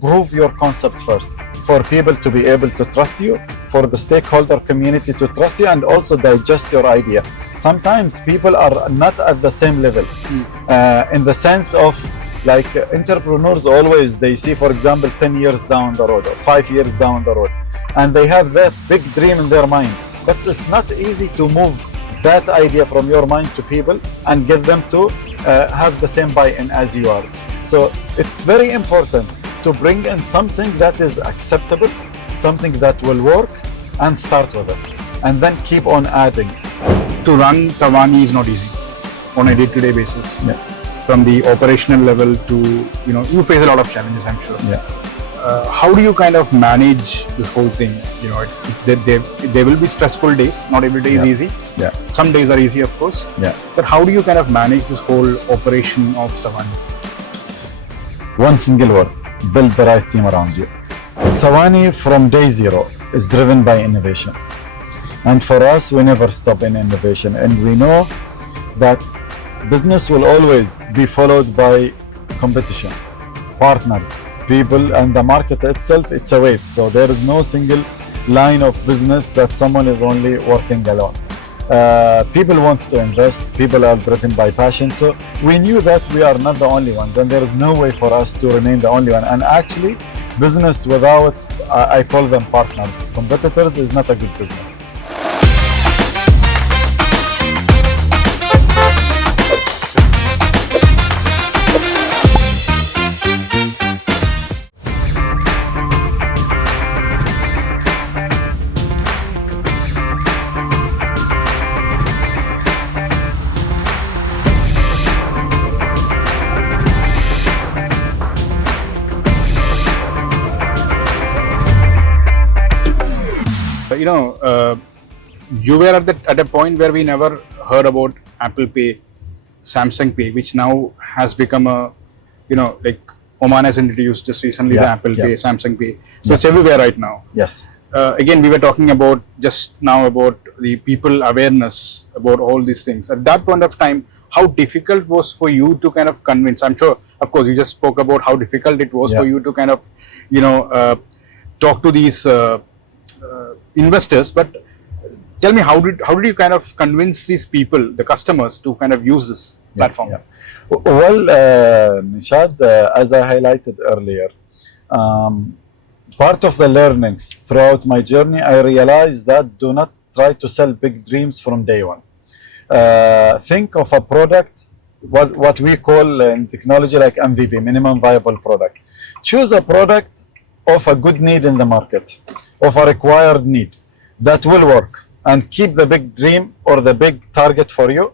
prove your concept first for people to be able to trust you, for the stakeholder community to trust you, and also digest your idea. Sometimes people are not at the same level in the sense of like entrepreneurs always they see, for example, 10 years down the road or 5 years down the road, and they have that big dream in their mind, but it's not easy to move that idea from your mind to people and get them to have the same buy-in as you are. So it's very important to bring in something that is acceptable, something that will work, and start with it, and then keep on adding. To run Thawani is not easy on a day-to-day basis. Yeah. From the operational level to, you face a lot of challenges, I'm sure. Yeah. How do you kind of manage this whole thing? There will be stressful days. Not every day is easy. Yeah. Some days are easy, of course. Yeah. But how do you kind of manage this whole operation of Thawani? One single word: build the right team around you. Thawani from day zero is driven by innovation. And for us, we never stop in innovation. And we know that business will always be followed by competition, partners, people, and the market itself. It's a wave. So there is no single line of business that someone is only working alone. People want to invest, people are driven by passion. So we knew that we are not the only ones, and there is no way for us to remain the only one. And actually, business without, I call them partners, competitors, is not a good business. You were at a point where we never heard about Apple Pay, Samsung Pay, which now has become a, like Oman has introduced just recently the Apple Pay, Samsung Pay. So it's everywhere right now. Yes. Again, we were talking about just now about the people awareness about all these things. At that point of time, how difficult was for you to kind of convince? I'm sure, of course, you just spoke about how difficult it was for you to kind of, talk to these investors. But tell me, how did you kind of convince these people, the customers, to kind of use this platform? Well, Nishad, as I highlighted earlier, part of the learnings throughout my journey, I realized that do not try to sell big dreams from day one. Think of a product, what we call in technology like MVP, minimum viable product. Choose a product of a good need in the market, of a required need that will work, and keep the big dream or the big target for you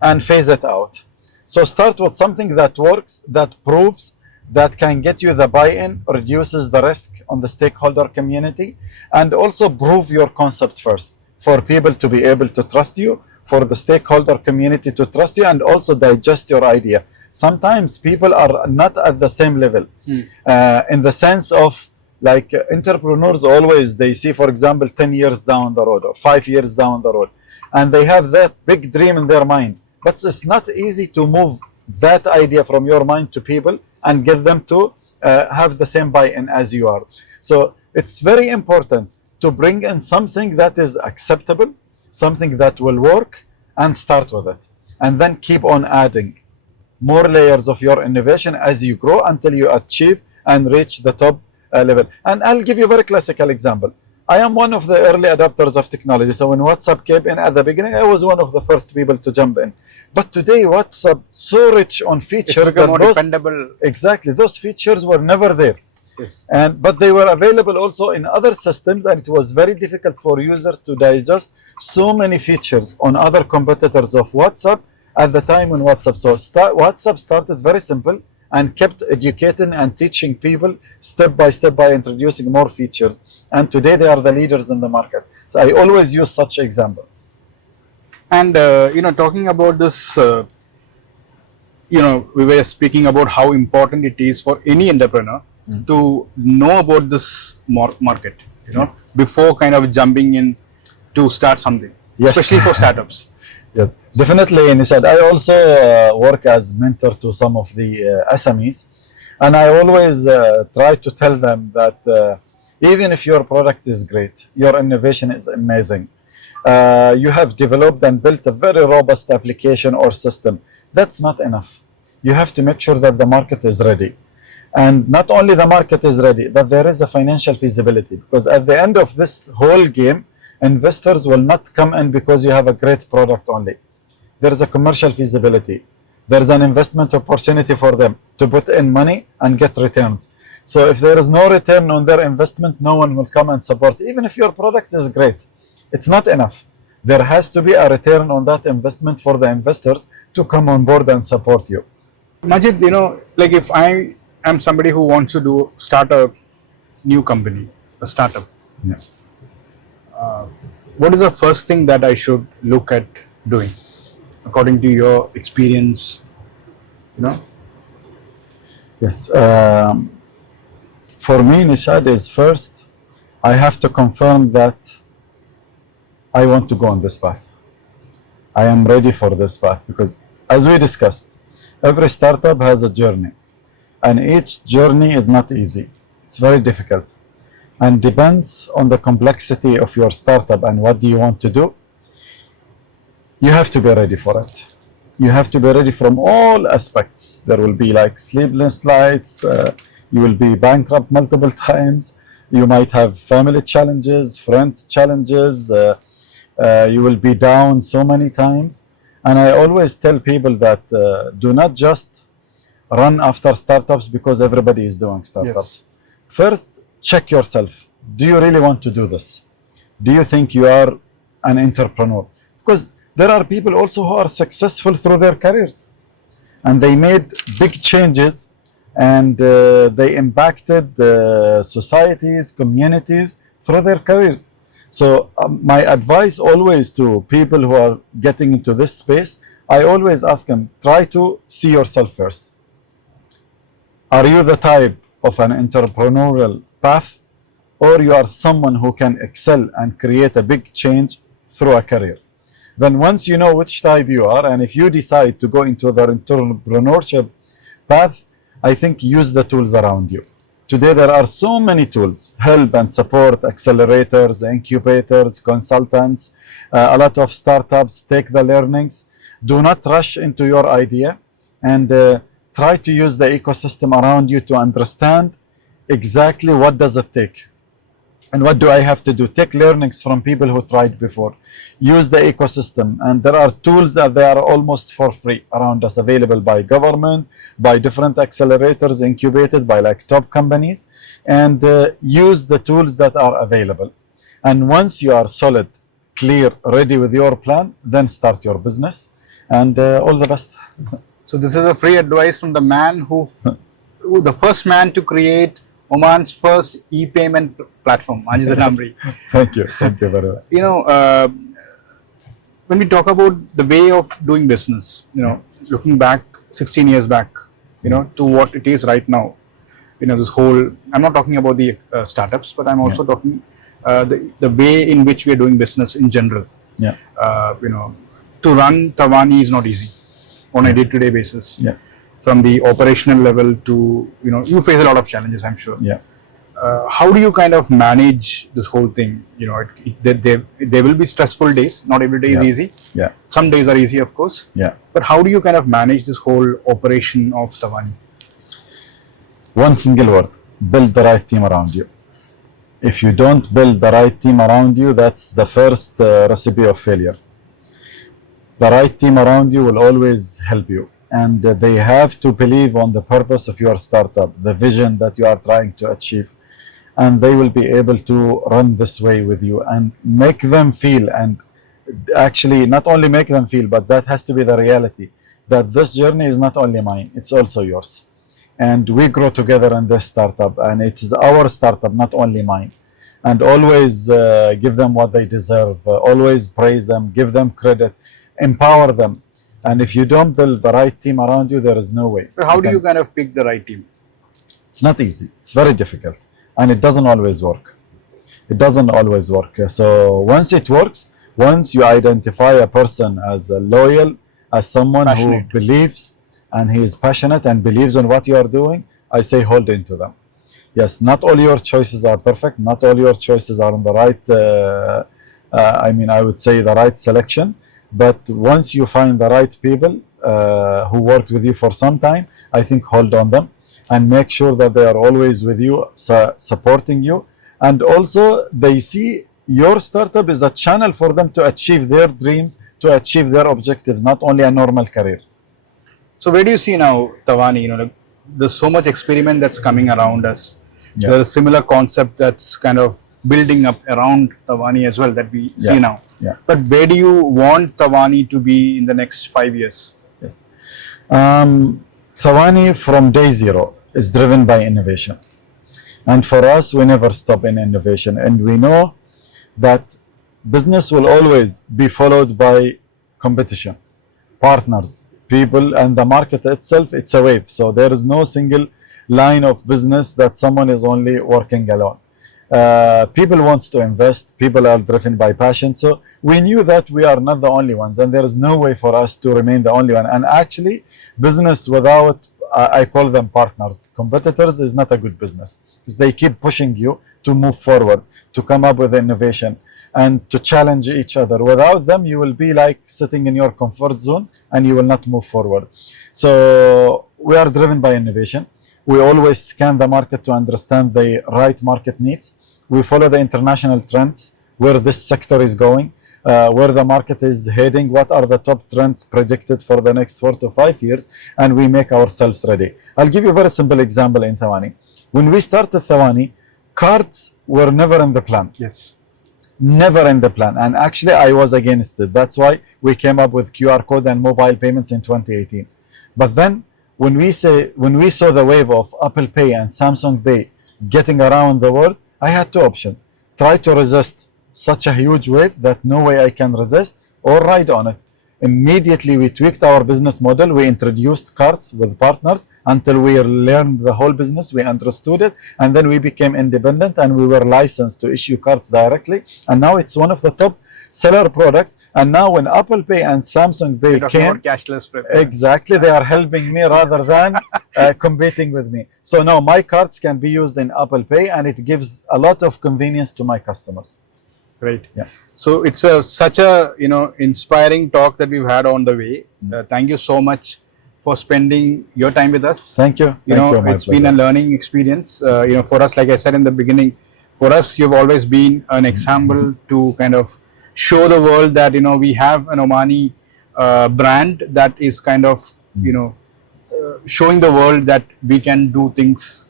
and phase it out. So start with something that works, that proves, that can get you the buy-in, reduces the risk on the stakeholder community, and also prove your concept first for people to be able to trust you, for the stakeholder community to trust you, and also digest your idea. Sometimes people are not at the same level in the sense of like entrepreneurs always they see, for example, 10 years down the road or 5 years down the road, and they have that big dream in their mind, but it's not easy to move that idea from your mind to people and get them to have the same buy-in as you are. So it's very important to bring in something that is acceptable, something that will work, and start with it, and then keep on adding more layers of your innovation as you grow until you achieve and reach the top level. And I'll give you a very classical example. I am one of the early adopters of technology. So when WhatsApp came in at the beginning, I was one of the first people to jump in. But today, WhatsApp so rich on features, it's become more dependable. Exactly, those features were never there. Yes. But they were available also in other systems, and it was very difficult for users to digest so many features on other competitors of WhatsApp at the time when WhatsApp. So WhatsApp started very simple and kept educating and teaching people step by step by introducing more features. And today they are the leaders in the market. So I always use such examples. And talking about this, we were speaking about how important it is for any entrepreneur to know about this market, before kind of jumping in to start something, especially for startups. Yes, definitely, Nishad. I also work as mentor to some of the SMEs. And I always try to tell them that even if your product is great, your innovation is amazing, you have developed and built a very robust application or system, that's not enough. You have to make sure that the market is ready. And not only the market is ready, that there is a financial feasibility. Because at the end of this whole game, investors will not come in because you have a great product only. There is a commercial feasibility. There is an investment opportunity for them to put in money and get returns. So if there is no return on their investment, no one will come and support. Even if your product is great, it's not enough. There has to be a return on that investment for the investors to come on board and support you. Majid, like if I am somebody who wants to start a new company, a startup, Yeah. what is the first thing that I should look at doing, according to your experience? Yes. For me, Nishad, is first, I have to confirm that I want to go on this path. I am ready for this path because, as we discussed, every startup has a journey, and each journey is not easy. It's very difficult and depends on the complexity of your startup and what do you want to do. You have to be ready for it. You have to be ready from all aspects. There will be like sleepless nights. You will be bankrupt multiple times. You might have family challenges, friends challenges. You will be down so many times. And I always tell people that do not just run after startups because everybody is doing startups. Yes. First, check yourself. Do you really want to do this? Do you think you are an entrepreneur? Because there are people also who are successful through their careers and they made big changes and they impacted societies, communities through their careers. So my advice always to people who are getting into this space, I always ask them, try to see yourself first. Are you the type of an entrepreneurial path, or you are someone who can excel and create a big change through a career? Then once you know which type you are, and if you decide to go into the entrepreneurship path, I think use the tools around you. Today there are so many tools, help and support, accelerators, incubators, consultants, a lot of startups. Take the learnings. Do not rush into your idea, and try to use the ecosystem around you to understand exactly what does it take and what do I have to do. Take learnings from people who tried before. Use the ecosystem, and there are tools that they are almost for free around us, available by government, by different accelerators, incubated by like top companies, and use the tools that are available. And once you are solid, clear, ready with your plan, then start your business, and all the best. So this is a free advice from the man who the first man to create Oman's first e-payment platform, Majid Al Amri. Thank you very much. When we talk about the way of doing business, looking back 16 years back, to what it is right now, this whole, I'm not talking about the startups, but I'm also talking the way in which we are doing business in general. Yeah. To run Thawani is not easy on a day-to-day basis. Yeah. From the operational level to, you face a lot of challenges, I'm sure. Yeah. How do you kind of manage this whole thing? There will be stressful days. Not every day is easy. Yeah. Some days are easy, of course. Yeah. But how do you kind of manage this whole operation of Thawani? One single word: build the right team around you. If you don't build the right team around you, that's the first recipe of failure. The right team around you will always help you, and they have to believe on the purpose of your startup, the vision that you are trying to achieve, and they will be able to run this way with you and make them feel, and actually not only make them feel, but that has to be the reality, that this journey is not only mine, it's also yours. And we grow together in this startup, and it is our startup, not only mine. And always give them what they deserve, always praise them, give them credit, empower them. And if you don't build the right team around you, there is no way. But how do you kind of pick the right team? It's not easy. It's very difficult. And it doesn't always work. It doesn't always work. So once it works, once you identify a person as a loyal, as someone who believes, and he is passionate and believes in what you are doing, I say hold into them. Yes, not all your choices are perfect. Not all your choices are in the right, I would say the right selection. But once you find the right people who worked with you for some time, I think hold on them and make sure that they are always with you, supporting you. And also they see your startup is a channel for them to achieve their dreams, to achieve their objectives, not only a normal career. So where do you see now, Thawani? Like, there's so much experiment that's coming around us. Yeah. There's a similar concept that's kind of building up around Thawani as well that we see now. Yeah. But where do you want Thawani to be in the next 5 years? Yes. Thawani from day zero is driven by innovation. And for us, we never stop in innovation. And we know that business will always be followed by competition, partners, people, and the market itself. It's a wave. So there is no single line of business that someone is only working alone. People wants to invest. People are driven by passion. So we knew that we are not the only ones, and there is no way for us to remain the only one. And actually, business without, I call them partners, competitors, is not a good business, because they keep pushing you to move forward, to come up with innovation, and to challenge each other. Without them, you will be like sitting in your comfort zone and you will not move forward. So we are driven by innovation. We always scan the market to understand the right market needs. We follow the international trends, where this sector is going, where the market is heading, what are the top trends predicted for the next 4 to 5 years, and we make ourselves ready. I'll give you a very simple example in Thawani. When we started Thawani, cards were never in the plan. Yes. Never in the plan. And actually, I was against it. That's why we came up with QR code and mobile payments in 2018. But then, when we saw the wave of Apple Pay and Samsung Pay getting around the world, I had two options: try to resist such a huge wave that no way I can resist, or ride on it. Immediately we tweaked our business model. We introduced cards with partners until we learned the whole business, we understood it, and then we became independent and we were licensed to issue cards directly. And now it's one of the top seller products. And now when Apple Pay and Samsung Pay came, cashless preference. Exactly, they are helping me rather than competing with me. So now my cards can be used in Apple Pay, and it gives a lot of convenience to my customers. Right. Yeah. So it's such a inspiring talk that we've had on the way. Thank you so much for spending your time with us. Thank you. It's been a learning experience. For us, like I said in the beginning, for us, you've always been an example to kind of show the world that we have an Omani brand that is kind of showing the world that we can do things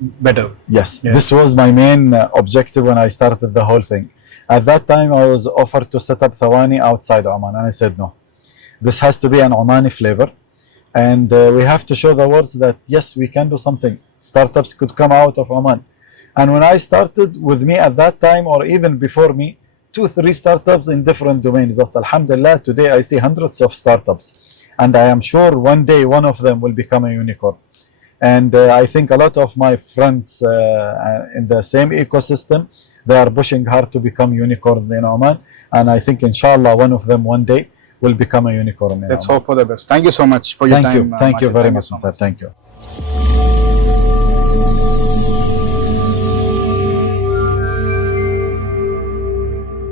better. Yes, this was my main objective when I started the whole thing. At that time, I was offered to set up Thawani outside Oman, and I said no. This has to be an Omani flavor, and we have to show the world that yes, we can do something. Startups could come out of Oman. And when I started, with me at that time, or even before me, 2-3 startups in different domains. But alhamdulillah, today I see hundreds of startups, and I am sure one day one of them will become a unicorn. And I think a lot of my friends in the same ecosystem, they are pushing hard to become unicorns in Oman. And I think, inshallah, one of them one day will become a unicorn in Let's Oman. hope for the best. Thank you so much for your time. Thank you very Majid. much, Mr. Thank you.